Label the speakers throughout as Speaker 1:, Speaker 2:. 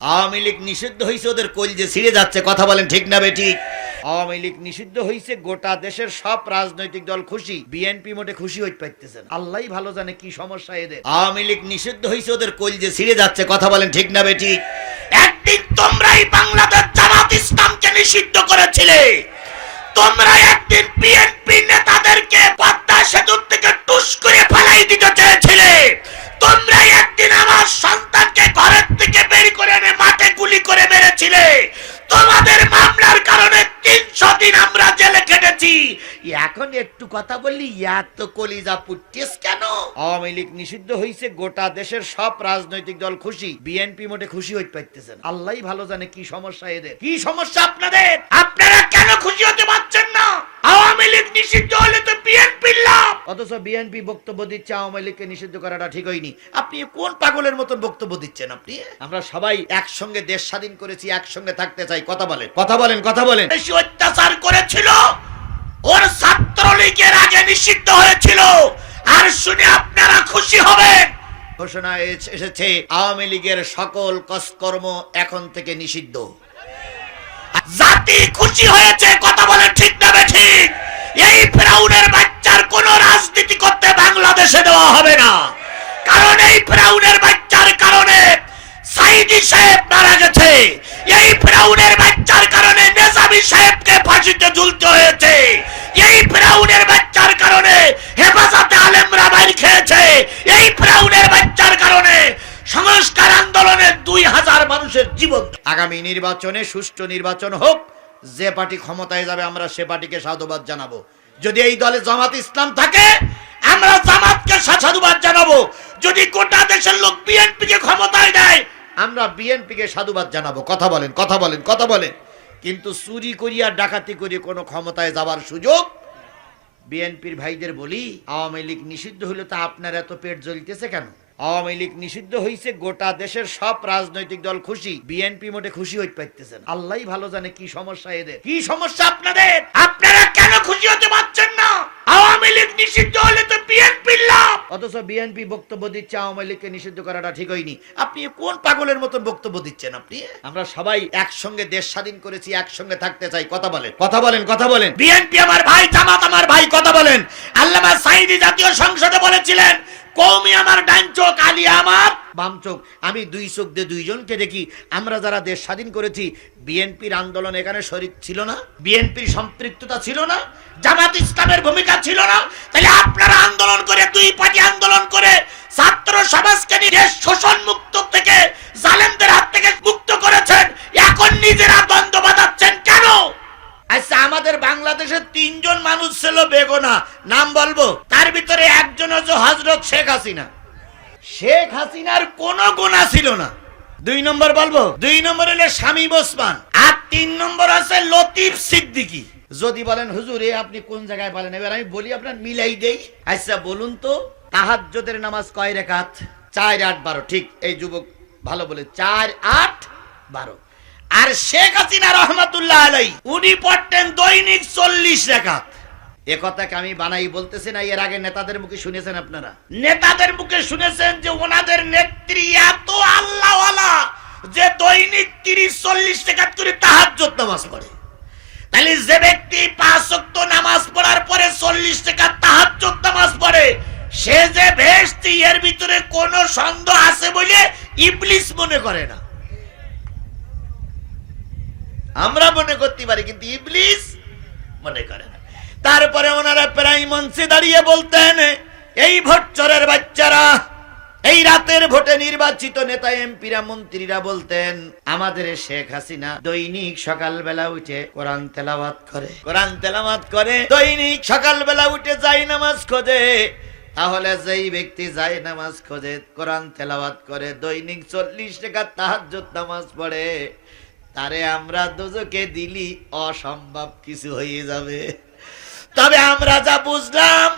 Speaker 1: আওয়ামী লীগ নিষিদ্ধ হয়েছে ওদের কল যে ছিঁড়ে যাচ্ছে, কথা বলেন ঠিক না বেঠিক? আওয়ামী লীগ নিষিদ্ধ হয়েছে গোটা দেশের সব রাজনৈতিক দল খুশি, বিএনপি মোটে খুশি হইতে পারতেছেন আল্লাহ ভালো জানে কি সমস্যা এদের। আওয়ামী লীগ নিষিদ্ধ হয়েছে ওদের কল যে ছিঁড়ে যাচ্ছে, কথা বলেন ঠিক না বেঠিক? একদিন তোমরাই বাংলাদেশ জামাত ইসলামকে নিষিদ্ধ করেছিলে। তোমরা একদিন বিএনপি নেতাদেরকে পদ্মা সেতুর থেকে টুস করে ফেলাই দিতে চেয়েছিলে। তোমরা একদিন আমার সন্তানকে ঘরের থেকে বের করে এনে মাঠে গুলি করে মেরেছিলে। তোমাদের মামলার কারণে তিনশো দিন আমরা জেলে কেটেছি এখন একটু কথা বললি এত কলিজা পুট্টিস কেন? আওয়ামী লীগ নিষিদ্ধ হয়েছে গোটা দেশের সব রাজনৈতিক দল খুশি বিএনপি মোটে খুশি হইতে পারতেছেন আল্লাহ ভালো জানে কি সমস্যা এদের। কি সমস্যা আপনাদের? আপনারা কেন খুশি হতে পারছেন না? আওয়ামী লীগ নিষিদ্ধ হলে তো বিএনপি লাভ। অথচ বিএনপি বক্তব্য দিচ্ছে আওয়ামী লীগকে নিষিদ্ধ করাটা ঠিক হয়নি। আপনি কোন পাগলের মতন বক্তব্য দিচ্ছেন আপনি? আমরা সবাই একসঙ্গে দেশ স্বাধীন করেছি একসঙ্গে থাকতে চাই। কথা বলেন কথা বলেন কথা বলেন। বেশি অত্যাচার করেছিল ওর ছাত্রলীগের আগে নিষিদ্ধ হয়েছিল। আর শুনে আপনারা খুশি হবেন। ঘোষণা এসেছে আওয়ামী লীগের সকল কসকর্ম এখন থেকে নিষিদ্ধ। জাতি খুশি হয়েছে কথা বলে ঠিক এই ফেরাউনের বাচ্চার কোন রাজনীতি করতে বাংলাদেশে দেওয়া হবে না। কারণ এই ফেরাউনের বাচ্চার কারণে হয়েছে। এই বাচ্চার কারণে হেফাজতে খেয়েছে। এই ফেরাউনের বাচ্চার কারণে সংস্কার আন্দোলনে দুই হাজার মানুষের জীবন। আগামী নির্বাচনে সুষ্ঠু নির্বাচন হোক যে পার্টি ক্ষমতায় যাবে, আমরা সে পার্টিকে সাধুবাদ জানাব। যদি এই দলে জামাত ইসলাম থাকে, আমরা জামাতকে সাধুবাদ জানাব। যদি গোটা দেশের লোক বিএনপি কে ক্ষমতায় দেয় আমরা বিএনপি কে সাধুবাদ জানাব। কথা বলেন কথা বলেন কথা বলেন। কিন্তু চুরি করিয়া ডাকাতি করে কোনো ক্ষমতায় যাওয়ার সুযোগ বিএনপির ভাইদের বলি, আওয়ামী লীগ নিষিদ্ধ হইলে তা আপনার এত পেট জ্বলিতেছে কেন? আওয়ামী লীগ নিষিদ্ধ হয়েছে গোটা দেশের সব রাজনৈতিক দল খুশি, বিএনপি মোটে খুশি হইতে পারতেছেন আল্লাহ ভালো জানে কি সমস্যা এদের। কি সমস্যা আপনাদের? আপনারা কেন খুশি হতে পারছেন না? আওয়ামী লীগ নিষিদ্ধ হলে তো বিএনপি লীগকে নিষিদ্ধ করাটা ঠিক হয়নি। আপনি কোন পাগলের বক্তব্য দিচ্ছেন আপনি? আমরা সবাই একসঙ্গে দেশ স্বাধীন করেছি, একসঙ্গে থাকতে চাই। কথা বলেন কথা বলেন কথা বলেন। বিএনপি আমার ভাই ভাই, কথা বলেন। জাতীয় সংসদে বলেছিলেন কৌমি আমার ডান চোখ, আলী আমার বাম চোখ। আমি দুই চোখ দিয়ে দুইজনকে দেখি। আমরা যারা দেশ স্বাধীন করেছি, বিএনপির আন্দোলন এখানে শরীর ছিল না, বিএনপির সম্পৃক্ততা ছিল না, জামাত ইসলামের ভূমিকা ছিল না। তাহলে আপনারা আন্দোলন করে, দুই পার্টি আন্দোলন করে, ছাত্র সমাজকে নিয়ে শোষণ মুক্ত থেকে জালেমদের হাত থেকে মুক্ত করেছেন, এখন নিজেরা দ্বন্দ্ব বাঁধাচ্ছেন কেন? আচ্ছা আমাদের বাংলাদেশের তিনজন মানুষ ছিল বেগোনা। নাম বলব তার ভিতরে একজন হচ্ছে হজরত শেখ হাসিনা। শেখ হাসিনার কোনো গোনা ছিল না। দুই নম্বর বলব, দুই নম্বর হলে স্বামী ওসমান, আর তিন নম্বর আছে লতিফ সিদ্দিকী। যদি বলেন, হুজুর, এ আপনি কোন জায়গায় বলেন? এবার আমি বলি আপনার মিলাই দেই। আচ্ছা বলুন তো, তাহাজ্জুদের নামাজ কয় রেখাত? চার, আট, বারো। ঠিক, এই যুবক ভালো বলে, চার, আট, বারো। আর শেখ হাসিনা রহমাতুল্লাহ আলাই উনি পড়তেন দৈনিক চল্লিশ রেখাত। এ আমি বানাই বলতেছি না, এর আগে নেতাদের মুখে শুনেছেন আপনারা? নেতাদের মুখে শুনেছেন যে ওনাদের নেত্রী এত আল্লাহওয়ালা যে দৈনিক তিরিশ, চল্লিশ রেখাত করে নামাজ পড়ে। তাহলে যে ব্যক্তি নামাজ পড়ার পরে চল্লিশ টাকা নামাজ পড়ে, সে যে ভেস্তি এর ভিতরে কোন সন্দেহ আছে বলে ইবলিস মনে করে না। আমরা মনে করতে পারি, কিন্তু ইবলিস মনে করে না। তারপরে ওনারা প্রায় মঞ্চে দাঁড়িয়ে বলতেন, এই ভোট চোরের বাচ্চারা। এই রাতের ভোটে নির্বাচিত নেতা এমপিরা, মন্ত্রীরা বলতেন, আমাদের শেখ হাসিনা দৈনিক সকালবেলা উঠে কোরআন তেলাওয়াত করে। কোরআন তেলাওয়াত করে, দৈনিক সকালবেলা উঠে যাই নামাজ খোঁজে। তাহলে যেই ব্যক্তি যাই নামাজ খোঁজে, কোরআন তেলাওয়াত করে, দৈনিক চল্লিশ টাকা তাহাজ্জুদ নামাজ পড়ে, তারে আমরা দুজকে দিলি, অসম্ভব কিছু হয়ে যাবে। তবে আমরা যা বুঝলাম,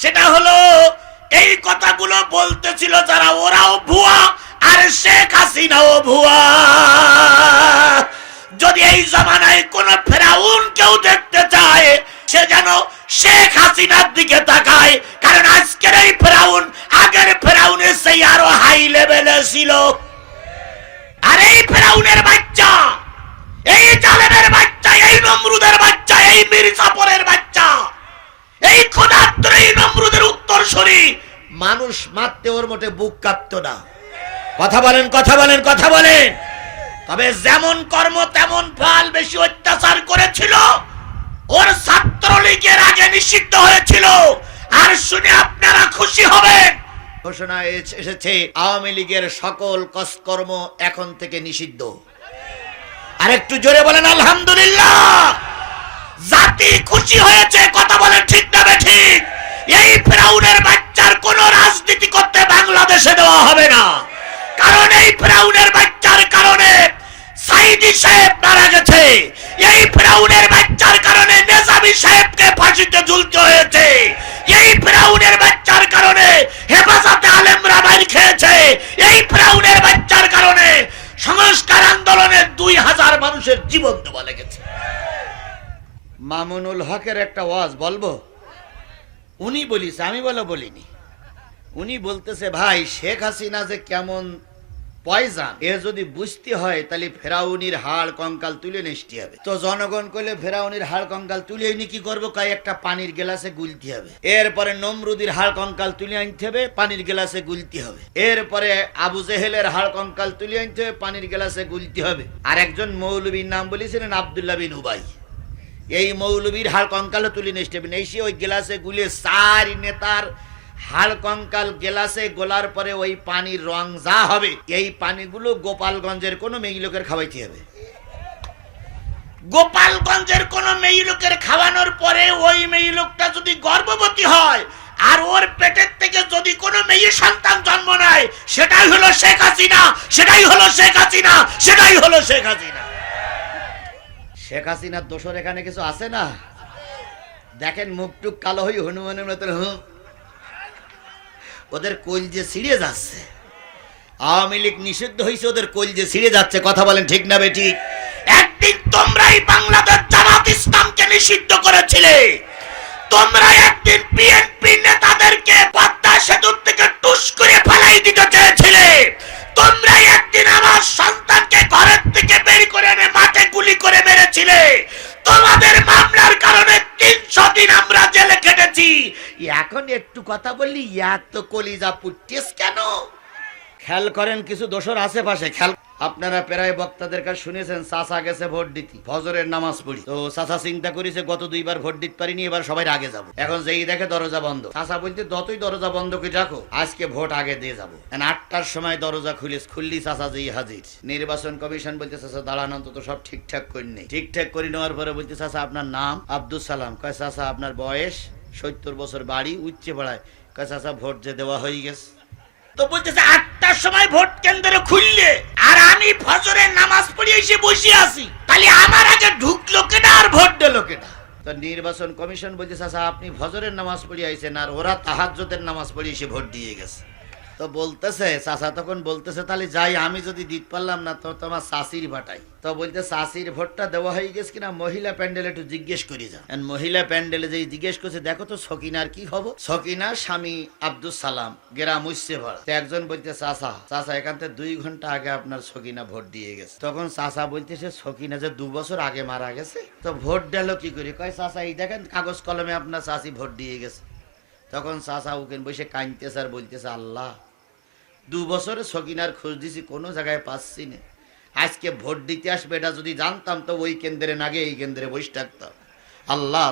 Speaker 1: সেটা হলো এই কথাগুলো বলতেছিল যারা, ওরাও ভুয়া আর শেখ হাসিনাও ভুয়া। যদি এই জমানায় কোন ফেরাউন কেউ দেখতে চায়, সে যেন শেখ হাসিনার দিকে তাকায়, কারণ আজকের এই ফেরাউন আগের ফেরাউনের সেই আরও হাই লেভেলে ছিল। আর এই ফেরাউনের বাচ্চা, এই জালেমের বাচ্চা, এই নমরুদের বাচ্চা, এই মির্জাপুরের বাচ্চা এই ক্ষুধাত্র এই নমরুদের উত্তর মানুষ মারতে ওর মোটে বুক কাঁপতো না। কথা বলেন কথা বলেন কথা বলেন। তবে যেমন কর্ম, তেমন ফল বেশি অত্যাচার করেছিল, ওর ছাত্রলীগের আগে নিষিদ্ধ হয়েছিল। আর শুনে আপনারা খুশি হবেন। ঘোষণা এসেছে, আওয়ামী লীগের সকল কর্ম এখন থেকে নিষিদ্ধ। আর একটু জোরে বলেন, আলহামদুলিল্লাহ। জাতি খুশি হয়েছে, কথা বলে ঠিক না ঠিক। এই ফেরাউনের বাচ্চার কোন রাজনীতি করতে বাংলাদেশে দেওয়া হবে না। কারণ এই ফ্রাউনের বাচ্চার কারণে মারা গেছে। এই ফ্রাউনের বাচ্চার কারণে নেজামি সাহেবকে ফাঁসিতে ঝুলতে হকের একটা ওয়াজ বলব? উনি বলিস আমি বলে বলিনি। উনি বলতেছে, ভাই, শেখ হাসিনা যে কেমন পয়জান, এ যদি বুঝতে হয়, তাহলে ফেরাউনির হাড় কঙ্কাল তুলে নিষ্টি হবে। তো জনগণ কইলে, ফেরাউনির হাড় কঙ্কাল তুলে এনে কি করব? কাই একটা পানির গেলাসে গুলতে হবে। এরপরে নমরুদির হাড় কঙ্কাল তুলে আনতে হবে, পানির গেলাসে গুলতে হবে। এরপরে আবু জেহেলের হাড় কঙ্কাল তুলে আনতে হবে, পানির গেলাসে গুলতে হবে। আর একজন মৌলবীর নাম বলেছিলেন আবদুল্লাহ বিন উবাই। এই মৌলবীর হাল কঙ্কাল তুলে নিয়ে। আসতে এসে ওই গেলাসে গুলে সারি নেতার হাড় কঙ্কাল গেলাসে গোলার পরে ওই পানির রং যা হবে, এই পানিগুলো গোপালগঞ্জের কোনো মেয়ে লোকের খাওয়াইতে হবে। গোপালগঞ্জের কোন মেয়ে লোকের খাওয়ানোর পরে ওই মেয়ে লোকটা যদি গর্ভবতী হয়, আর ওর পেটের থেকে যদি কোনো মেয়ে সন্তান জন্ম নেয়, সেটাই হলো শেখ হাসিনা, সেটাই হলো শেখ হাসিনা, সেটাই হলো শেখ হাসিনা। শেখ হাসিনার দোষর এখানে কিছু আছে না? দেখেন মুখ টুক কালো হই হনুমানের মতন ওদের কোল যে ছিঁড়ে যাচ্ছে, আওয়ামী লীগ নিষিদ্ধ হয়েছে, ওদের কোল যে ছিঁড়ে যাচ্ছে, কথা বলেন ঠিক না বেটি? একদিন তোমরাই বাংলাদেশ জামাত ইসলামকে নিষিদ্ধ করেছিলে। তোমরা একদিন বিএনপি নেতাদেরকে পদ্মা সেতুর থেকে টুস করে ফেলাই দিতে চেয়েছিলে। বললি এত কলিজা পুট্টিস কেন? খেয়াল করেন, কিছু দোষর আশেপাশে। খেয়াল আপনারা প্রায় বক্তাদের কাছে শুনেছেন, চাচা গেছে ভোট দিতে। ফজরের নামাজ পড়ি। তো চাচা চিন্তা করেছে, গত দুইবার ভোট দিতে পারিনি, এবার সবাই আগে যাব। এখন যেই দেখে দরজা বন্ধ। চাচা বলতে যতই দরজা বন্ধ করে রাখো, আজকে ভোট আগে দিয়ে যাব। আটটার সময় দরজা খুলে, খুললি চাচা যেই হাজির। নির্বাচন কমিশন বলতে চাচা, দাঁড়ান, অন্তত সব ঠিকঠাক করে নেই ঠিকঠাক করে নেওয়ার পরে বলতে চাচা, আপনার নাম আব্দুল সালাম। কয়, চাচা, আপনার বয়স সত্তর বছর, বাড়ি উচ্চে পড়ায়। চাচা ভোট যে দেওয়া হয়ে গেছে। তো বলতেছে, আটটার সময় ভোট কেন্দ্রে খুললে আর আমি ফজরের নামাজ পড়ে এসে বসে আছি। তাহলে আমার আগে ঢুকলো কেটা আর ভোট দিলো কেটা তো নির্বাচন কমিশন বলছে চাচা আপনি ফজরের নামাজ পড়ে আইছেন আর ওরা তাহাজ্জুদের নামাজ পড়িয়ে এসে ভোট দিয়ে গেছে। তো বলতেছে, চাচা তখন বলতেছে, তাহলে যাই, আমি যদি দিতে পারলাম না, তো তোমার শাশির ভাটাই। তো বলতে শাশির ভোটটা দেওয়া হয়ে গেছে কিনা, মহিলা প্যান্ডেলে একটু জিজ্ঞেস করি যা মহিলা প্যান্ডেলে যে জিজ্ঞেস করছে, দেখো তো, সকিনার কি খবর? সকিনার স্বামী আব্দুল সালাম, গেরাম একজন বলতে চাচা চাচা, এখান থেকে দুই ঘণ্টা আগে আপনার সকিনা ভোট দিয়ে গেছে। তখন চাচা বলতেছে, সকিনা যে দু বছর আগে মারা গেছে? তো ভোট দিল কি করে? কয়, চাচা, এই দেখেন, কাগজ কলমে আপনার চাষি ভোট দিয়ে গেছে। তখন চাচা উকেন বসে কাঁদতেছে আর বলতেছে, আল্লাহ দু বছরে সকিনার খোঁজ দিছি, কোনো জায়গায় পাচ্ছি না। আজকে ভোট দিতে আসবে, এটা যদি জানতাম, তো ওই কেন্দ্রে না গিয়ে এই কেন্দ্রে বসে থাকতাম। আল্লাহ,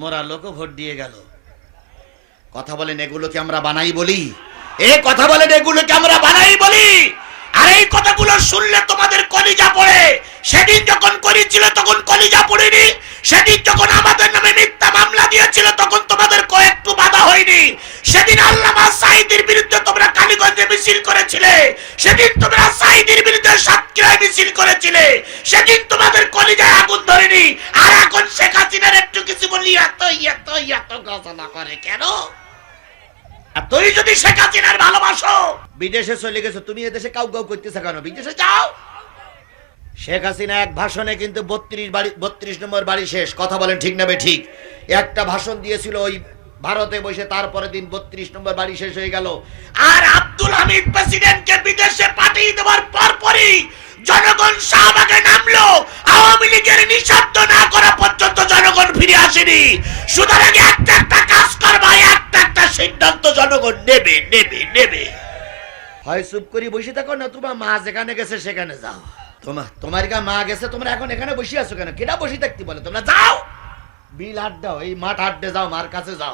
Speaker 1: মোরা লোকও ভোট দিয়ে গেল। কথা বলেন, এগুলোকে আমরা বানাই বলি? এ কথা বলেন, এগুলোকে আমরা বানাই বলি? আর এই কথাগুলো শুনলে তোমাদের কলিজা পড়ে। সেদিন যখন করেছিল, তখন কলিজা পড়েনি। সেদিন যখন আমাদের নামে মিথ্যা মামলা দিয়েছিল, তখন তোমাদের কয়েকটু বাধা হয়নি। সেদিন আল্লামা সাইদির বিরুদ্ধে তোমরা কালীগঞ্জে মিছিল করেছিলে। সেদিন তোমরা সাইদির বিরুদ্ধে সাতক্ষীরায় মিছিল করেছিলে। সেদিন তোমাদের কলিজায় আগুন ধরেনি। আর এখন শেখ হাসিনার একটু কিছু বললি, এত এত এত গজনা করে কেন? আর তুই যদি শেখ হাসিনার ভালোবাসো বিদেশে চলে গেছো তুমি এদেশে কাউ কাউ করতেছে কেন? বিদেশে যাও! শেখ হাসিনা এক ভাষণে কিন্তু বত্রিশ বাড়ি বত্রিশ নম্বর বাড়ি শেষ। কথা বলেন ঠিক না ঠিক? একটা ভাষণ দিয়েছিল ওই
Speaker 2: ভারতে বসে তারপরে দিন বত্রিশ নম্বর বাড়ি শেষ হয়ে গেল। আর আব্দুল হামিদ প্রেসিডেন্টকে বিদেশে পাঠিয়ে দেওয়ার পরপরই জনগণ শাহবাগে নামলো। আওয়ামী লীগের নিঃশব্দ না করা পর্যন্ত জনগণ ফিরে আসেনি। সুতরাং একটা একটা কাজ করবা একটা একটা সিদ্ধান্ত জনগণ নেবে নেবে নেবে হয়, চুপ করে বসে থাকো না, তোমার মা যেখানে গেছে সেখানে যাও। তোমার তোমার গা মা গেছে, তোমরা এখন এখানে বসে আছো কেন? কেটা বসে থাকতে বলে তোমরা? যাও! বিল আড্ডা, এই মাঠ আড্ডে যাও, মার কাছে যাও।